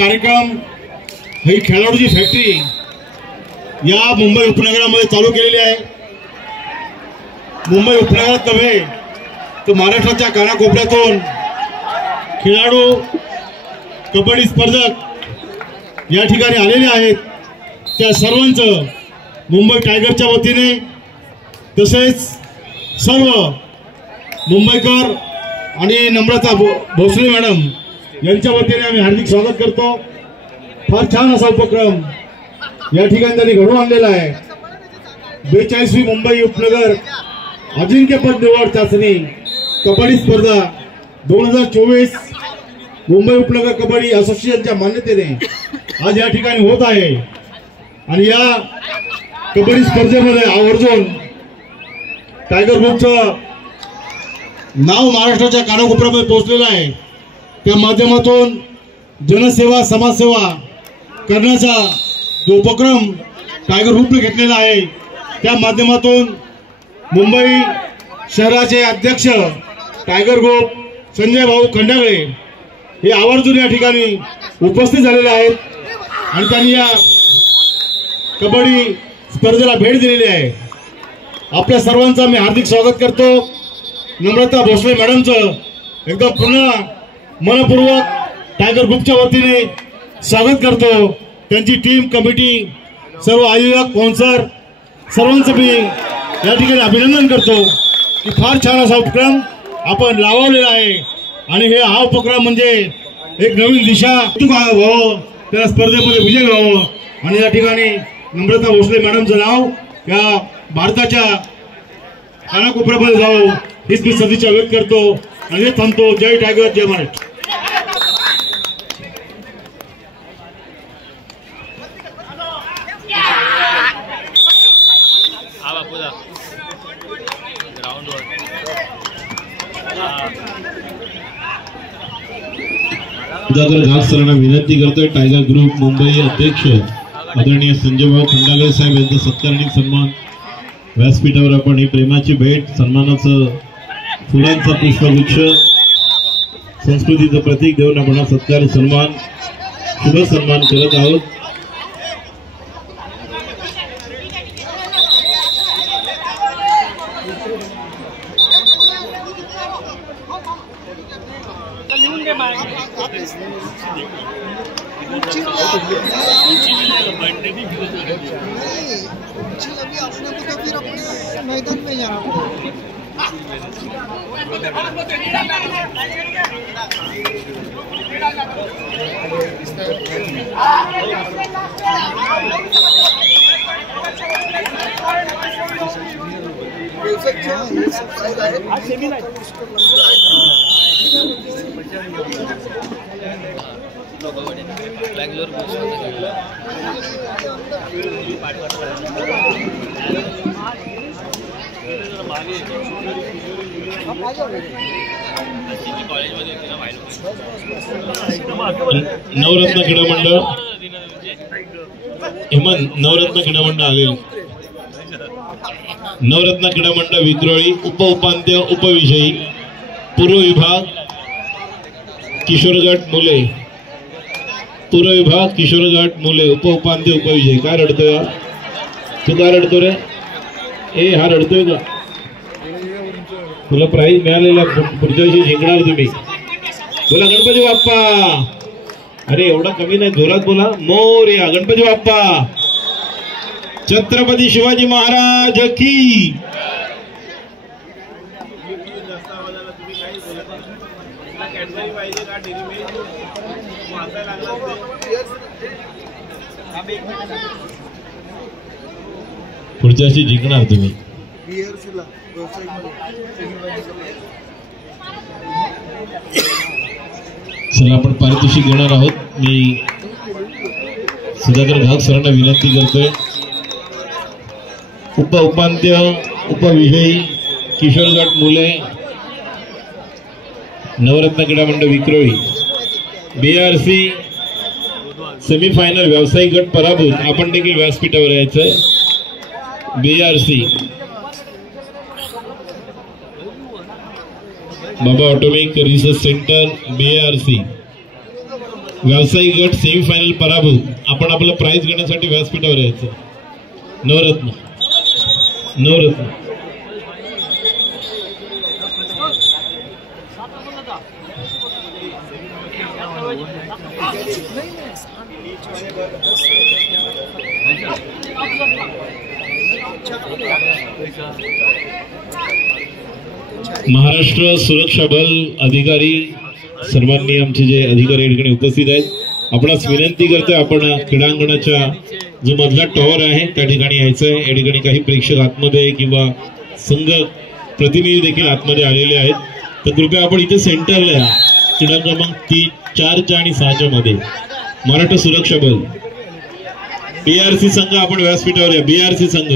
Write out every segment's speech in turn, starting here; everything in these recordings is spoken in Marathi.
कार्यक्रम ही खेळाडूची फॅक्टरी या मुंबई उपनगरामध्ये चालू केलेली आहे। मुंबई उपनगरात नव्हे तर महाराष्ट्राच्या कानाकोपऱ्यातून खेळाडू कबड्डी स्पर्धक या ठिकाणी आलेले आहेत। त्या सर्वांचं मुंबई टायगरच्या वतीने तसेच सर्व मुंबईकर आणि नम्रता भोसले मॅडम यांच्या वतीने आम्ही हार्दिक स्वागत करतो। फार छान असा उपक्रम या ठिकाणी त्यांनी घडवून आणलेला आहे। 42वी मुंबई उपनगर अजिंक्यपद निवड चाचणी कबड्डी स्पर्धा 2024 मुंबई उपनगर कबड्डी असोसिएशनच्या मान्यतेने आज या ठिकाणी होत आहे। आणि या कबड्डी स्पर्धेमध्ये आवर्जून टायगर ग्रुपचं नाव महाराष्ट्राच्या कानाकोपऱ्यामध्ये पोहोचलेलं आहे। त्या माध्यमातून जनसेवा समाजसेवा करण्याचा जो उपक्रम टायगर ग्रुपने घेतलेला आहे त्या माध्यमातून मुंबई शहराचे अध्यक्ष टायगर ग्रुप संजय भाऊ खंडागळे हे आवर्जून या ठिकाणी उपस्थित झालेले आहेत आणि त्यांनी या कबड्डी स्पर्धेला भेट दिलेली आहे। आपल्या सर्वांचं मी हार्दिक स्वागत करतो। नम्रता भोसले मॅडमचं एकदम पुन्हा मनपूर्वक टायगर ग्रुपच्या वतीने स्वागत करतो। त्यांची टीम कमिटी सर्व आयोजक स्पॉन्सर सर्वांचं मी या ठिकाणी अभिनंदन करतो की फार छान असा उपक्रम आपण लावलेला आहे आणि हा उपक्रम म्हणजे एक नवीन दिशा व्हावं, त्या स्पर्धेमध्ये विजय व्हावं आणि या ठिकाणी नम्रता भोसले मॅडमचं नाव या भारताच्या कानाकोपऱ्यामध्ये जावं हीच मी सदिच्छा व्यक्त करतो आणि थांबतो। जय टायगर जय महाराष्ट्र। घाट सरांना विनंती करतोय टायगर ग्रुप मुंबई अध्यक्ष आदरणीय संजय भाऊ खंडागळे साहेब यांचा सत्कारणी सन्मान व्यासपीठावर आपण ही प्रेमाची भेट सन्मानाचं फुलांचा पुष्पगुच्छ संस्कृतीचं प्रतीक देऊन आपण सत्कार सन्मान शुभ सन्मान करत आहोत। मैदान में जाना नवरत्न क्रीडा मंडळ हेमंत नवरत्न क्रीडा मंडळ आलेले नवरत्न क्रीडा मंडळ विक्रोळी उपांत्य उपविजयी पूर्व विभाग किशोरगट मुले पूर्व विभाग किशोरगट मुले उपांत्य उपविजयी। काय रडतोय तू? काय रडतो रे? ए हा रडतोय का? तुला प्राइज मिळालेला पुढच्या वर्षी जिंकणार तुम्ही। बोला गणपती बाप्पा। अरे एवढा कमी नाही, जोरात बोला मोरया गणपती बाप्पा। छत्रपती शिवाजी महाराज की। पुढच्या वर्षी जिंकणार तुम्ही। चला आपण पारितोषिक घेणार आहोत। मी सुधाकर घाग सरांना विनंती करतोय उपांत्य उपविजयी किशोरगट मुले नवरत्न क्रीडा मंडळ विक्रोळी BRC सेमीफायनल व्यावसायिक गट पराभूत। आपण देखील व्यासपीठावर यायचंय। BRC बाबा ऑटोमेक रिसर्च सेंटर BARC व्यावसायिक गट सेमीफायनल पराभूत. आपण आपलं प्राइज घेण्यासाठी व्यासपीठावर यायचं. नवरत्न नवरत्न महाराष्ट्र सुरक्षा बल अधिकारी सर्वांनी आमचे जे अधिकारी या ठिकाणी उपस्थित आहेत, आपणास विनंती करतोय आपण क्रीडांगणाच्या जो मधला टॉवर आहे त्या ठिकाणी यायचंय. या ठिकाणी काही प्रेक्षक आतमध्ये किंवा संघ प्रतिनिधी देखील आतमध्ये आलेले आहेत. तर कृपया आपण इथे सेंटरला या. क्रीडा क्रमांक 3, 4 आणि 6 मध्ये महाराष्ट्र सुरक्षा बल BRC संघ आपण व्यासपीठावर या. BRC संघ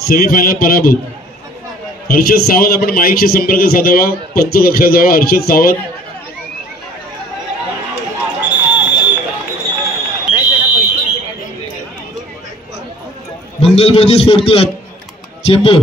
सेमीफायनल पराभूत. हर्षद सावंत आपण माईकशी संपर्क साधावा. पंच कक्षात जावा. Harshad Sawant Mangalmurti sport club Chembur.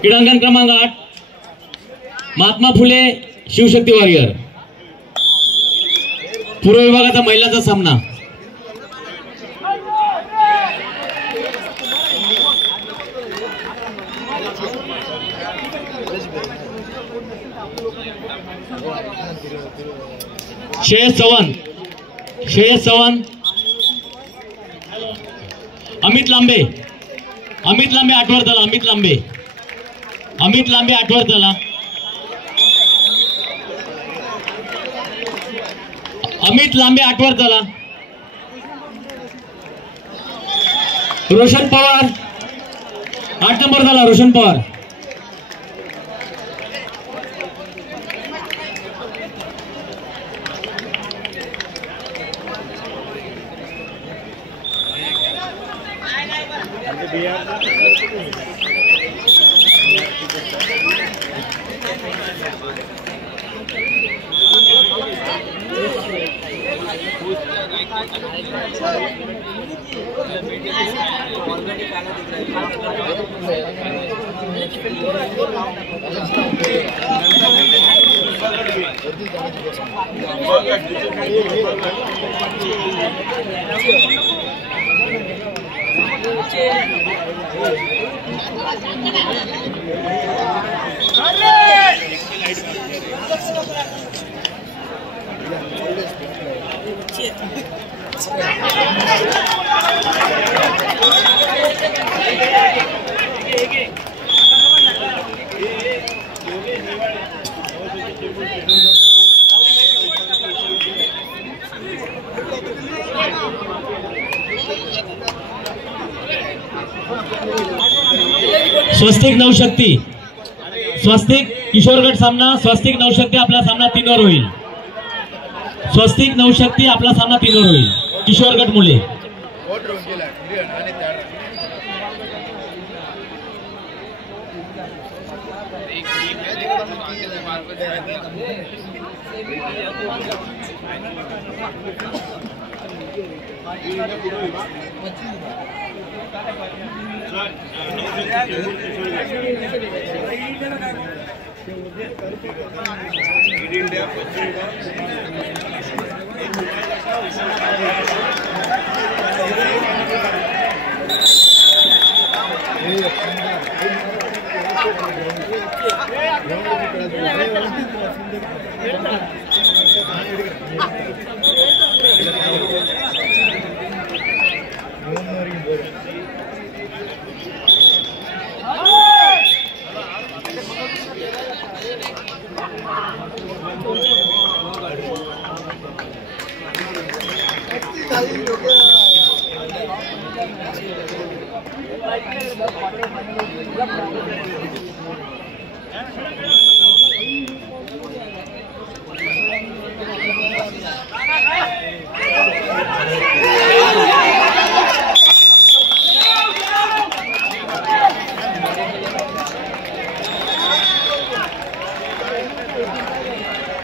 क्रीडांगण क्रमांक 8 महात्मा फुले शिवशक्ती वॉरियर पूर्व विभागाचा महिलांचा सामना. श्रेयस चव्हाण अमित लांबे आठवर झाला. अमित लांबे आठवर झाला. रोशन पवार 8 नंबर झाला. रोशन पवार स्वस्तिक किशोर गट सामना. स्वस्तिक नवशक्ती आपला सामना 3 वर होईल. किशोर गट मुले